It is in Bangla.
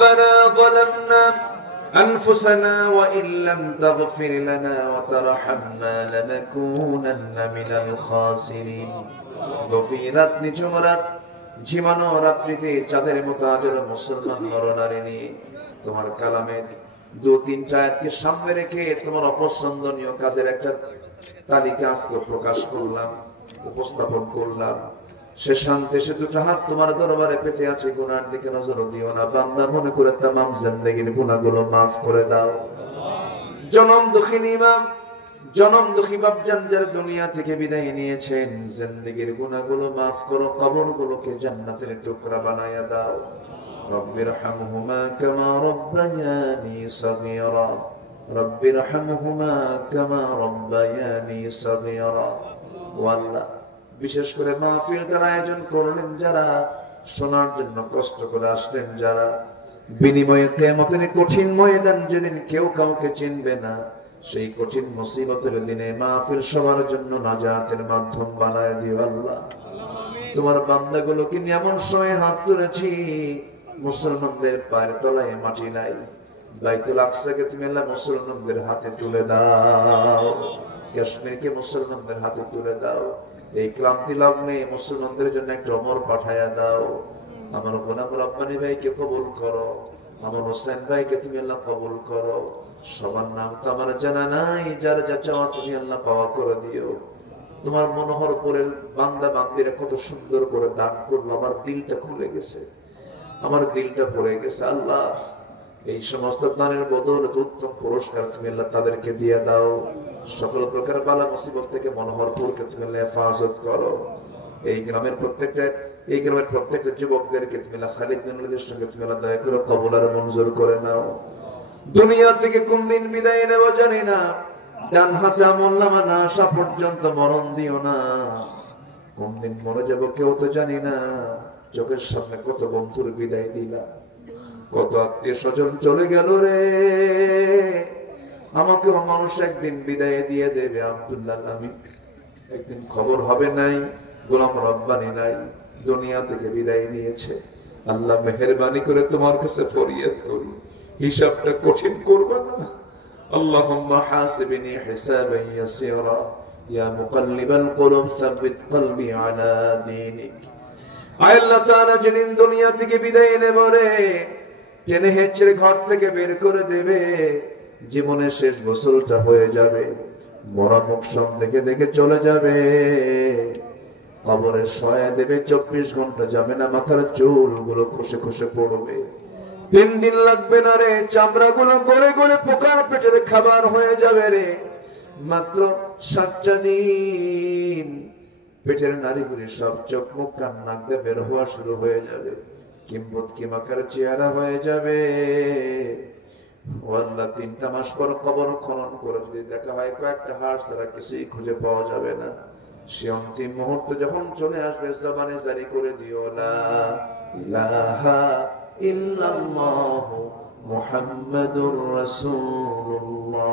ربنا ظلمنا أنفسنا وإن لم تغفر لنا وترحمنا لنكونن من الخاسرين গভীরাত নিঝুম রাত ঝিমানো রাত্রিতে চাঁদের মতো আজের মুসলমান নরনারী নিয়ে তোমার কালামের 2-3 আয়াতকে সামনে রেখে তোমার অপছন্দনীয় কাজের একটা তালিকা আজকে প্রকাশ করলাম, উপস্থাপন করলাম। সে শান্তি সে দুটো হাত তোমার দরবারে পেতে আছে, গুনার দিকে নজর দিও না। বান্দা মনে করে তামাম জিন্দেগির গুনাহগুলো মাফ করে দাও। জনম দুঃখিনী মা, জনম দুঃখী বাপজান যারা দুনিয়া থেকে বিদায় নিয়েছেন, জিন্দেগির গুনাহগুলো মাফ করো, কবরগুলোকে জান্নাতের টুকরা বানায়া দাও। রব্বিরহামহুমা কামা রব্বায়ানি সগীরা, রব্বিরহামহুমা কামা রব্বায়ানি সগীরা। ও আল্লাহ, বিশেষ করে মাহফিলটার আয়োজন করলেন যারা, শোনার জন্য কষ্ট করে আসলেন যারা, বিনিময়ে কিয়ামতের কঠিন ময়দান যেদিন কেউ কাউকে চিনবে না, সেই কঠিন মুসিবতের দিনে মাহফিল সবার জন্য নাজাতের মাধ্যম বানায় দিও আল্লাহ। তোমার বান্দাগুলোকে নিয়ে এমন সময় হাত তুলেছি, মুসলমানদের পায়ের তলায় মাটি নাই। বাইতুল আকসাকে তুমি আল্লাহ মুসলমানদের হাতে তুলে দাও, কাশ্মীরকে মুসলমানদের হাতে তুলে দাও। এই ক্লান্তি লগ্নে মুসলমানদের জন্য একটা ওমর পাঠায়া দাও। আমার গোলাম রব্বানী ভাইকে কবুল করো, আমার হোসেন ভাইকে তুমি আল্লাহ কবুল করো। সবার নাম তো আমার জানা নাই, যার যা চাওয়া তুমি আল্লাহ পাওয়া করে দিও। তোমার মনোহরপুরের বান্দা বান্দিরা কত সুন্দর করে দান করলো, আমার দিলটা খুলে গেছে, আমার দিলটা ভরে গেছে। আল্লাহ, এই সমস্ত দানের বদৌলতে উত্তম পুরস্কার তুমি আল্লাহ তাদেরকে দিয়ে দাও। সকল প্রকার বালা মুসিবত থেকে মনোহরপুরকে তুমি আল্লাহ হেফাজত করো। এই গ্রামের প্রত্যেকটা যুবকদেরকে তুমি আল্লাহ খালিদ বিন ওয়ালিদের সঙ্গে তুমি আল্লাহ দয়া করে কবুল আর মঞ্জুর করে নাও। দুনিয়া থেকে কোন দিন বিদায় নেব জানি না, ডান হাতে আমলনামা না আসা পর্যন্ত মরণ দিও না। কোন দিন মরে যাব কেউ তো জানি না। চোখের সামনে কত বন্ধুর বিদায় দিলা, কত আত্মীয় স্বজন চলে গেল রে। আমাকেও মানুষ একদিন বিদায় দিয়ে দেবে। আব্দুল্লাহ আমি একদিন খবর হবে নাই, গোলাম রব্বানী নাই, দুনিয়া থেকে বিদায় নিয়েছে। আল্লাহ মেহেরবানি করে তোমার কাছে ফরিয়াদ করি, হিসাবটা কঠিন করবে না। আল্লাহুম্মা হাসিবনি হিসাবান ইয়াসীরা ইয়া মুকাল্লিবাল কুলুব সাব্বিত কলবি আলা দীনিক। আয় আল্লাহ তাআলা, যেদিন দুনিয়া থেকে বিদায় নেব রে, টেনে হেঁচড়ে ঘর থেকে বের করে দেবে, জীবনের শেষ গোসলটা হয়ে যাবে, মরা মুখ সব দেখে দেখে চলে যাবে, কবরে শোয়া দেবে, 24 ঘন্টা যাবে না, মাথার চুলগুলো খসে খসে পড়বে। 3 দিন লাগবে না রে, চামড়াগুলো গলে গলে পোকার পেটের খাবার হয়ে যাবে রে। মাত্র 7টা দিন পেটের নাড়িগুলি সব চোখ মুখ কান নাক দিয়ে বের হওয়া শুরু হয়ে যাবে, কিম্বত কিমাকার চেহারা হয়ে যাবে। ও আল্লাহ, 3টা মাস পর কবর খনন করে যদি দেখা হয় কয়েকটা হাড় ছাড়া কিছুই খুঁজে পাওয়া যাবে না, সে অন্তিম মুহূর্ত যখন চলে আসবে, জবানে জারি করে দিও লা ইলাহা ইল্লাল্লাহু মুহাম্মাদুর রাসূলুল্লাহ।